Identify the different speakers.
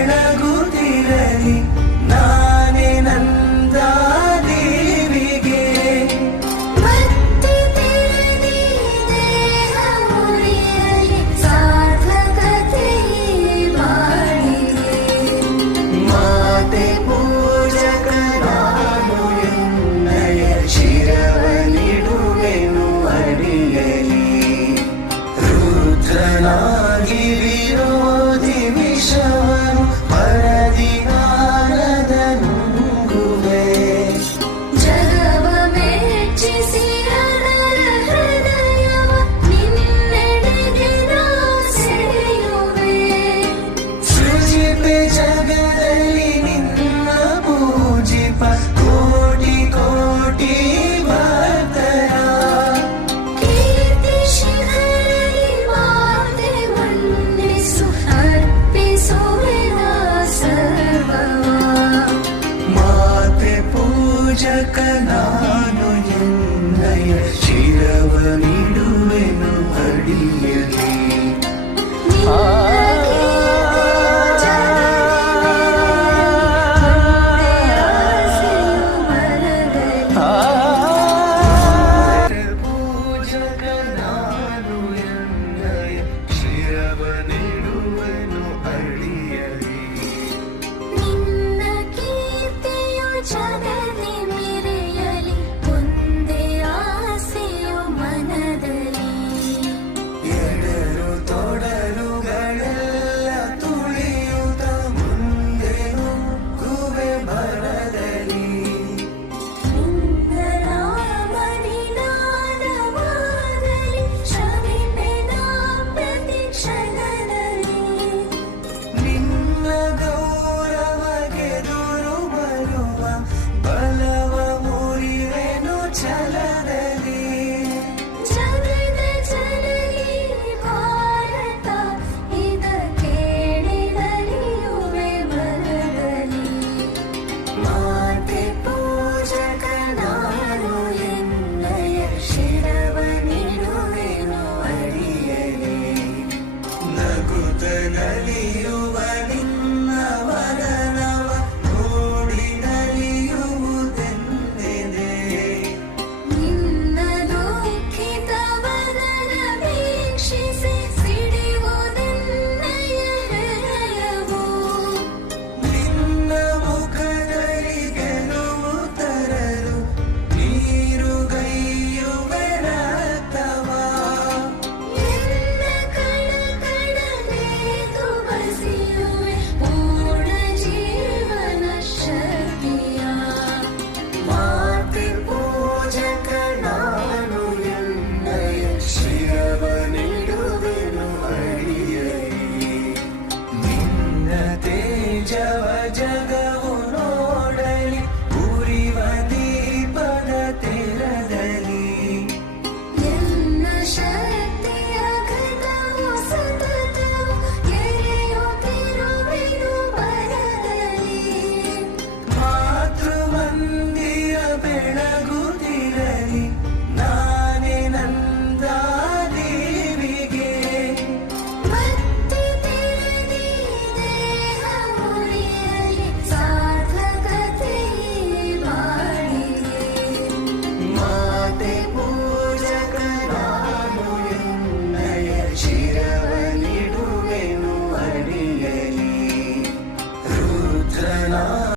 Speaker 1: ಬೆಳಗುತ್ತಿರಲಿ you. الجواجر world.